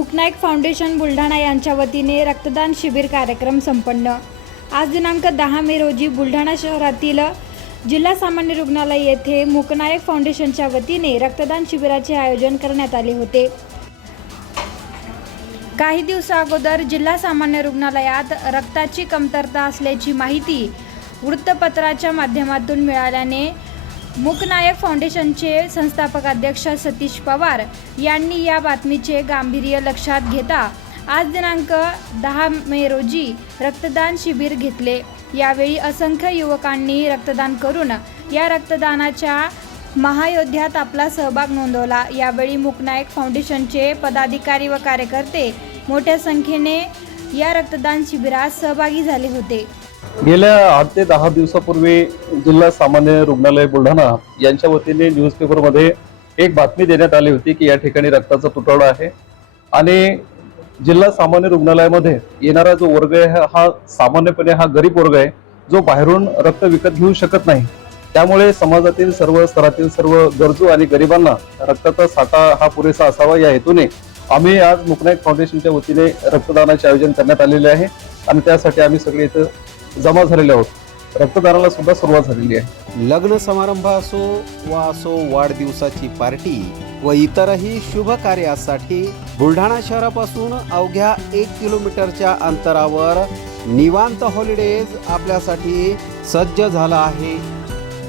Mooknayak foundation Buldhana यांच्या वतीने रक्तदान शिबिर कार्यक्रम संपन्न. आज दिनांक दहा मे रोजी बुलढाणा शहरातील जिल्हा सामान्य रुग्णालय येथे मुकनायक फाउंडेशनच्या वतीने रक्तदान शिबिराचे आयोजन करण्यात आले होते. काही दिवसाअगोदर जिल्हा सामान्य रुग्णालयात रक्ताची कमतरता असल्याची माहिती वृत्तपत्राच्या माध्यमातून मिळाल्याने मुकनायक फाउंडेशनचे संस्थापक अध्यक्ष सतीश पवार यांनी या बातमीचे गांभीर्य लक्षात घेता आज दिनांक दहा मे रोजी रक्तदान शिबिर घेतले. यावेळी असंख्य युवकांनी रक्तदान करून या रक्तदानाच्या महायोद्ध्यात आपला सहभाग नोंदवला. यावेळी मुकनायक फाउंडेशनचे पदाधिकारी व कार्यकर्ते मोठ्या संख्येने या रक्तदान शिबिरात सहभागी झाले होते. गेल्या आठ ते दहा दिवसापूर्वी जिल्हा सामान्य रुग्णालय बुलढाणा यांच्या वतीने न्यूजपेपरमध्ये एक बातमी देण्यात आली होती की या ठिकाणी रक्ताचा तुटवडा आहे. आणि जिल्हा सामान्य रुग्णालयामध्ये येणारा जो वर्ग आहे हा- सामान्यपणे हा गरीब वर्ग आहे जो बाहेरून रक्त विकत घेऊ शकत नाही. त्यामुळे समाजातील सर्व स्तरातील सर्व गरजू आणि गरिबांना रक्ताचा साठा हा पुरेसा असावा. या हेतूने आम्ही आज मुकनायक फाउंडेशनच्या वतीने रक्तदानाचे आयोजन करण्यात आलेले आहे. आणि त्यासाठी आम्ही सगळे इथं जमा झालेले आहोत. रक्तदानाला सुद्धा सुरुवात झालेली आहे. लग्न समारंभ असो वा असो वाढदिवसाची पार्टी व इतरही शुभ कार्यासाठी बुलढाणा शहरापासून अवघ्या एक किलोमीटरच्या अंतरावर निवांत हॉलिडेज आपल्यासाठी सज्ज झाला आहे.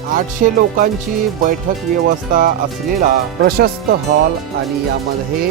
आठशे लोकांची बैठक व्यवस्था असलेला प्रशस्त हॉल आणि यामध्ये